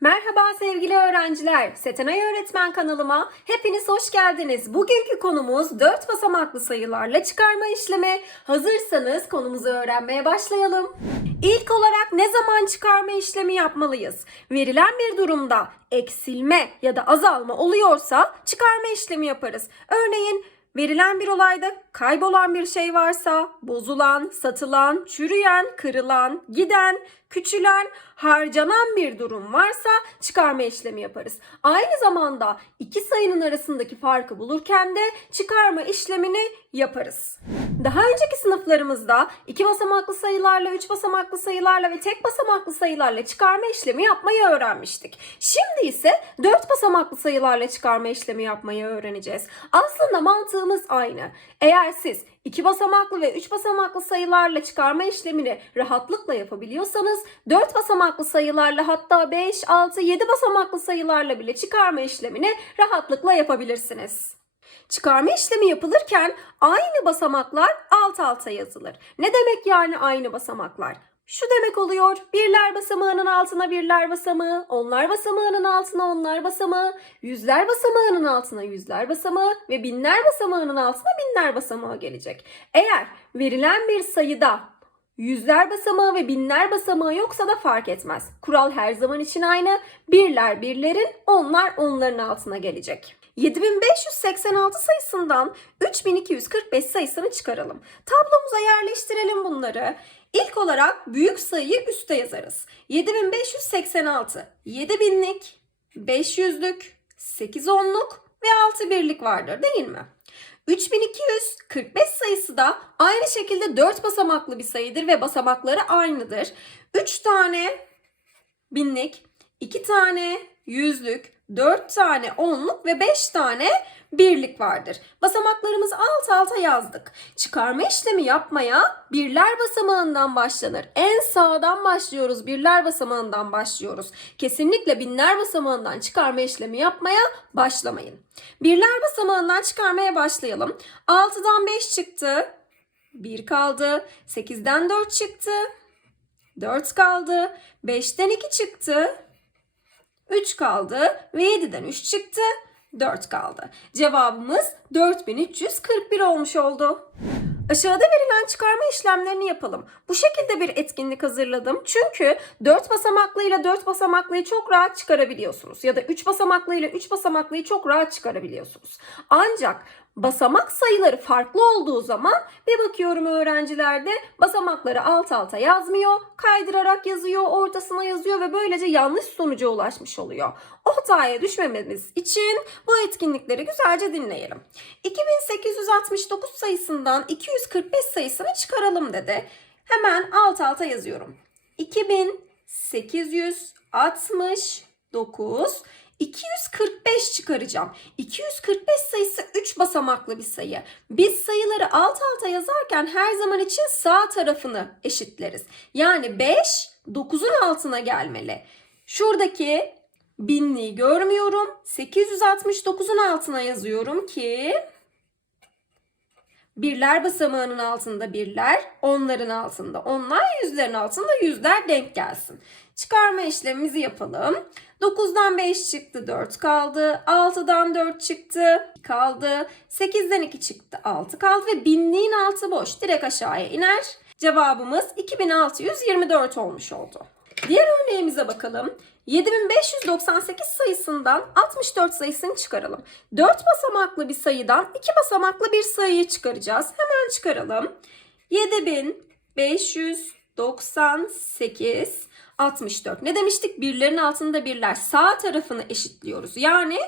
Merhaba sevgili öğrenciler. Setenay Öğretmen kanalıma hepiniz hoş geldiniz. Bugünkü konumuz 4 basamaklı sayılarla çıkarma işlemi. Hazırsanız konumuzu öğrenmeye başlayalım. İlk olarak ne zaman çıkarma işlemi yapmalıyız? Verilen bir durumda eksilme ya da azalma oluyorsa çıkarma işlemi yaparız. Örneğin Verilen bir olayda kaybolan bir şey varsa, bozulan, satılan, çürüyen, kırılan, giden, küçülen, harcanan bir durum varsa çıkarma işlemi yaparız. Aynı zamanda iki sayının arasındaki farkı bulurken de çıkarma işlemini yaparız. Daha önceki sınıflarımızda iki basamaklı sayılarla, üç basamaklı sayılarla ve tek basamaklı sayılarla çıkarma işlemi yapmayı öğrenmiştik. Şimdi ise dört basamaklı sayılarla çıkarma işlemi yapmayı öğreneceğiz. Aslında mantığımız aynı. Eğer siz iki basamaklı ve üç basamaklı sayılarla çıkarma işlemini rahatlıkla yapabiliyorsanız dört basamaklı sayılarla hatta 5, 6, 7 basamaklı sayılarla bile çıkarma işlemini rahatlıkla yapabilirsiniz. Çıkarma işlemi yapılırken aynı basamaklar alt alta yazılır. Ne demek yani aynı basamaklar? Şu demek oluyor. Birler basamağının altına birler basamağı, onlar basamağının altına onlar basamağı, yüzler basamağının altına yüzler basamağı ve binler basamağının altına binler basamağı gelecek. Eğer verilen bir sayıda yüzler basamağı ve binler basamağı yoksa da fark etmez. Kural her zaman için aynı. Birler birlerin, onlar onların altına gelecek. 7586 sayısından 3245 sayısını çıkaralım. Tablomuza yerleştirelim bunları. İlk olarak büyük sayıyı üste yazarız. 7586, 7000'lik, 500'lük, 8 onluk ve 6 birlik vardır değil mi? 3245 sayısı da aynı şekilde 4 basamaklı bir sayıdır ve basamakları aynıdır. 3 tane binlik, 2 tane yüzlük, 4 tane onluk ve 5 tane birlik vardır. Basamaklarımızı alt alta yazdık. Çıkarma işlemi yapmaya birler basamağından başlanır. En sağdan başlıyoruz. Birler basamağından başlıyoruz. Kesinlikle binler basamağından çıkarma işlemi yapmaya başlamayın. Birler basamağından çıkarmaya başlayalım. 6'dan 5 çıktı. 1 kaldı. 8'den 4 çıktı. 4 kaldı. 5'ten 2 çıktı. 3 kaldı ve 7'den 3 çıktı. 4 kaldı. Cevabımız 4341 olmuş oldu. Aşağıda verilen çıkarma işlemlerini yapalım. Bu şekilde bir etkinlik hazırladım. Çünkü 4 basamaklı ile 4 basamaklıyı çok rahat çıkarabiliyorsunuz. Ya da 3 basamaklı ile 3 basamaklıyı çok rahat çıkarabiliyorsunuz. Ancak basamak sayıları farklı olduğu zaman bir bakıyorum öğrencilerde basamakları alt alta yazmıyor, kaydırarak yazıyor, ortasına yazıyor ve böylece yanlış sonuca ulaşmış oluyor. O hataya düşmememiz için bu etkinlikleri güzelce dinleyelim. 2869 sayısından 245 sayısını çıkaralım dedi. Hemen alt alta yazıyorum. 2869 245 çıkaracağım. 245 sayısı 3 basamaklı bir sayı. Biz sayıları alt alta yazarken her zaman için sağ tarafını eşitleriz. Yani 5 9'un altına gelmeli. Şuradaki binliği görmüyorum. 869'un altına yazıyorum ki birler basamağının altında birler, onların altında onlar, yüzlerin altında yüzler denk gelsin. Çıkarma işlemimizi yapalım. 9'dan 5 çıktı 4 kaldı. 6'dan 4 çıktı kaldı. 8'den 2 çıktı 6 kaldı ve binliğin altı boş. Direkt aşağıya iner. Cevabımız 2624 olmuş oldu. Diğer örneğimize bakalım. 7598 sayısından 64 sayısını çıkaralım. 4 basamaklı bir sayıdan 2 basamaklı bir sayıyı çıkaracağız. Hemen çıkaralım. 7598 64. Ne demiştik? Birlerin altında birler. Sağ tarafını eşitliyoruz. Yani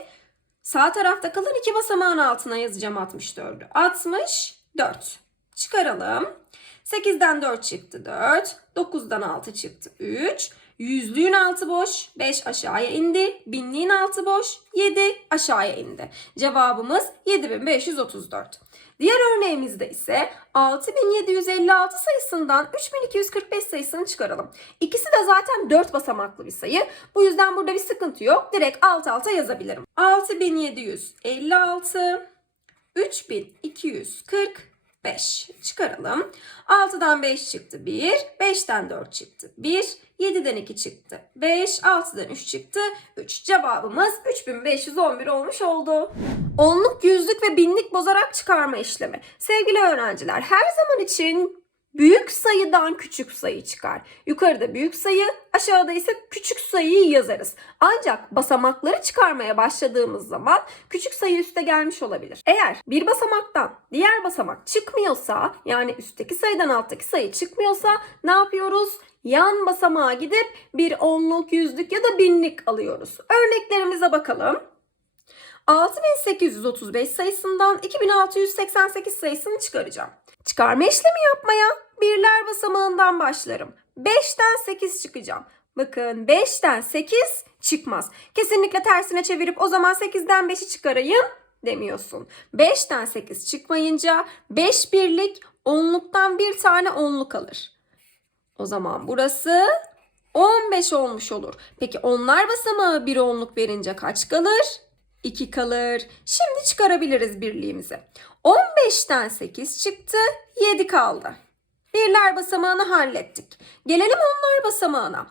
sağ tarafta kalan iki basamağın altına yazacağım 64'ü. 64. Çıkaralım. 8'den 4 çıktı 4. 9'dan 6 çıktı 3. Yüzlüğün altı boş. 5 aşağıya indi. Binliğin altı boş. 7 aşağıya indi. Cevabımız 7534. Diğer örneğimizde ise 6756 sayısından 3245 sayısını çıkaralım. İkisi de zaten 4 basamaklı bir sayı. Bu yüzden burada bir sıkıntı yok. Direkt alt alta yazabilirim. 6756 3240 5. Çıkaralım. 6'dan 5 çıktı 1. 5'ten 4 çıktı 1. 7'den 2 çıktı 5. 6'dan 3 çıktı 3. Cevabımız 3511 olmuş oldu. Onluk, yüzlük ve binlik bozarak çıkarma işlemi. Sevgili öğrenciler her zaman için büyük sayıdan küçük sayı çıkar. Yukarıda büyük sayı, aşağıda ise küçük sayıyı yazarız. Ancak basamakları çıkarmaya başladığımız zaman küçük sayı üste gelmiş olabilir. Eğer bir basamaktan diğer basamak çıkmıyorsa, yani üstteki sayıdan alttaki sayı çıkmıyorsa ne yapıyoruz? Yan basamağa gidip bir onluk, yüzlük ya da binlik alıyoruz. Örneklerimize bakalım. 6835 sayısından 2688 sayısını çıkaracağım. Çıkarma işlemi yapmaya birler basamağından başlarım. 5'ten 8 çıkacağım. Bakın 5'ten 8 çıkmaz. Kesinlikle tersine çevirip o zaman 8'den 5'i çıkarayım demiyorsun. 5'ten 8 çıkmayınca 5 birlik onluktan bir tane onluk alır. O zaman burası 15 olmuş olur. Peki onlar basamağı bir onluk verince kaç kalır? 2 kalır. Şimdi çıkarabiliriz birliğimizi. 15'ten 8 çıktı, 7 kaldı. Birler basamağını hallettik. Gelelim onlar basamağına.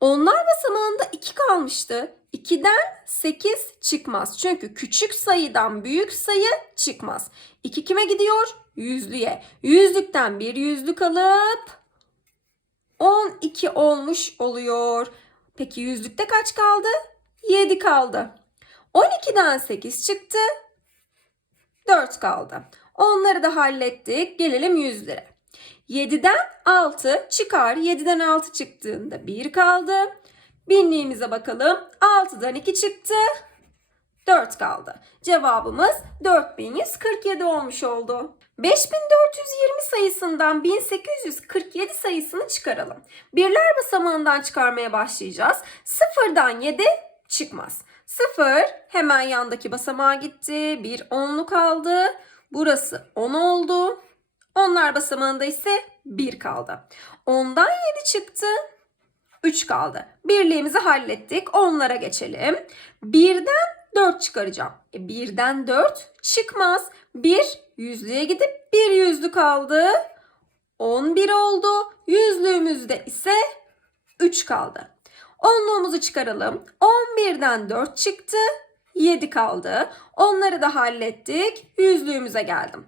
Onlar basamağında 2 kalmıştı. 2'den 8 çıkmaz. Çünkü küçük sayıdan büyük sayı çıkmaz. 2 kime gidiyor? Yüzlüye. Yüzlükten bir yüzlük alıp 12 olmuş oluyor. Peki yüzlükte kaç kaldı? 7 kaldı. 12'den 8 çıktı. 4 kaldı. Onları da hallettik. Gelelim yüzlere. 7'den 6 çıkar. 7'den 6 çıktığında 1 kaldı. Binliğimize bakalım. 6'dan 2 çıktı. 4 kaldı. Cevabımız 4147 olmuş oldu. 5420 sayısından 1847 sayısını çıkaralım. Birler basamağından çıkarmaya başlayacağız. Sıfırdan 7 çıkmaz. 0 hemen yandaki basamağa gitti. Bir onlu kaldı. Burası 10 oldu. Onlar basamağında ise 1 kaldı. 10'dan 7 çıktı. 3 kaldı. Birliğimizi hallettik. Onlara geçelim. 1'den 4 çıkaracağım. E, 1'den 4 çıkmaz. 1 yüzlüğe gidip 1 yüzlü kaldı. 11 oldu. Yüzlüğümüzde ise 3 kaldı. Onluğumuzu çıkaralım. 11'den 4 çıktı. 7 kaldı. Onları da hallettik. Yüzlüğümüze geldim.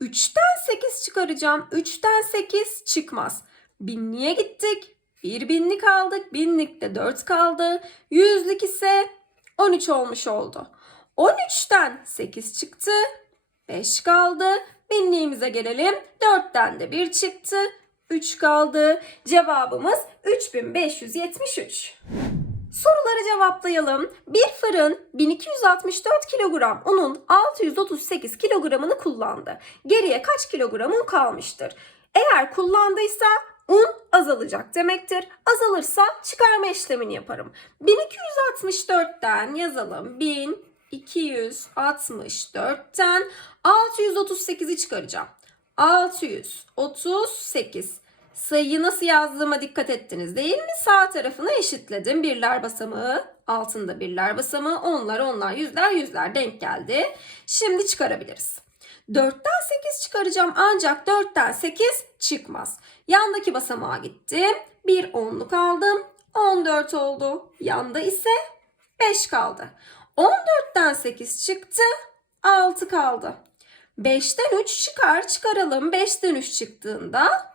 3'ten 8 çıkaracağım. 3'ten 8 çıkmaz. Binliğe gittik. Bir binlik aldık. Binlikte 4 kaldı. Yüzlük ise 13 olmuş oldu. 13'ten 8 çıktı. 5 kaldı. Binliğimize gelelim. 4'ten de 1 çıktı. 3 kaldı. Cevabımız 3573. Soruları cevaplayalım. Bir fırın 1264 kilogram unun 638 kilogramını kullandı. Geriye kaç kilogram un kalmıştır? Eğer kullandıysa un azalacak demektir. Azalırsa çıkarma işlemini yaparım. 1264'ten yazalım. 1264'ten 638'i çıkaracağım. 638 Sayıyı nasıl yazdığıma dikkat ettiniz değil mi? Sağ tarafını eşitledim. Birler basamağı, altında birler basamağı, onlar, onlar, yüzler, yüzler denk geldi. Şimdi çıkarabiliriz. 4'ten 8 çıkaracağım ancak 4'ten 8 çıkmaz. Yandaki basamağa gittim. Bir onluk aldım. 14 oldu. Yanda ise 5 kaldı. 14'ten 8 çıktı. 6 kaldı. 5'ten 3 çıkar çıkaralım. 5'ten 3 çıktığında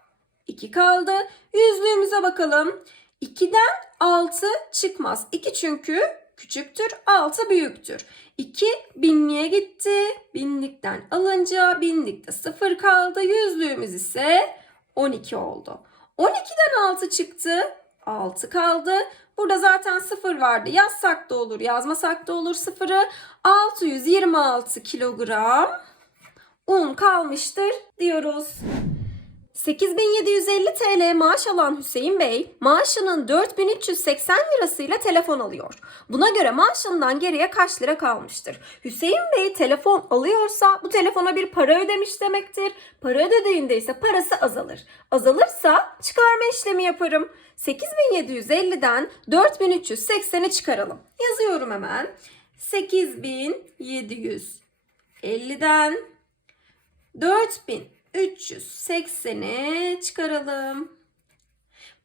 2 kaldı. Yüzlüğümüze bakalım. 2'den 6 çıkmaz. 2 çünkü küçüktür, 6 büyüktür. 2 binliğe gitti. Binlikten alınca binlikte 0 kaldı. Yüzlüğümüz ise 12 oldu. 12'den 6 çıktı. 6 kaldı. Burada zaten 0 vardı. Yazsak da olur, yazmasak da olur 0'ı. 626 kilogram un kalmıştır diyoruz. 8750 TL maaş alan Hüseyin Bey, maaşının 4380 lirasıyla telefon alıyor. Buna göre maaşından geriye kaç lira kalmıştır? Hüseyin Bey telefon alıyorsa bu telefona bir para ödemiş demektir. Para ödediğinde ise parası azalır. Azalırsa çıkarma işlemi yaparım. 8750'den 4380'i çıkaralım. Yazıyorum hemen. 8750'den 4000 380'i çıkaralım.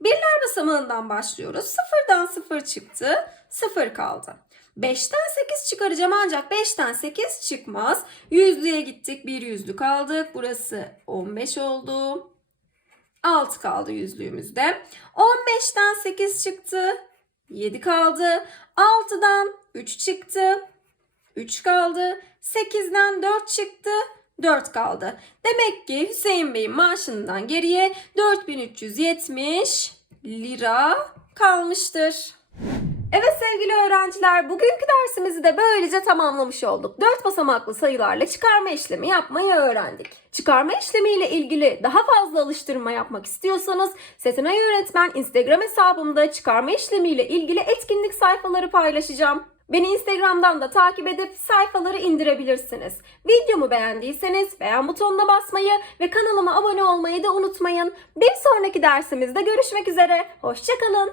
Birler basamağından başlıyoruz. Sıfırdan sıfır çıktı. Sıfır kaldı. 5'ten 8 çıkaracağım ancak 5'ten 8 çıkmaz. Yüzlüğe gittik. Bir yüzlük aldık. Burası 15 oldu. 6 kaldı yüzlüğümüzde. 15'ten 8 çıktı. 7 kaldı. 6'dan 3 çıktı. 3 kaldı. 8'den 4 çıktı. 4 kaldı. Demek ki Hüseyin Bey'in maaşından geriye 4370 lira kalmıştır. Evet sevgili öğrenciler, bugünkü dersimizi de böylece tamamlamış olduk. 4 basamaklı sayılarla çıkarma işlemi yapmayı öğrendik. Çıkarma işlemiyle ilgili daha fazla alıştırma yapmak istiyorsanız Setenay Öğretmen Instagram hesabımda çıkarma işlemiyle ilgili etkinlik sayfaları paylaşacağım. Beni Instagram'dan da takip edip sayfaları indirebilirsiniz. Videomu beğendiyseniz beğen butonuna basmayı ve kanalıma abone olmayı da unutmayın. Bir sonraki dersimizde görüşmek üzere. Hoşçakalın.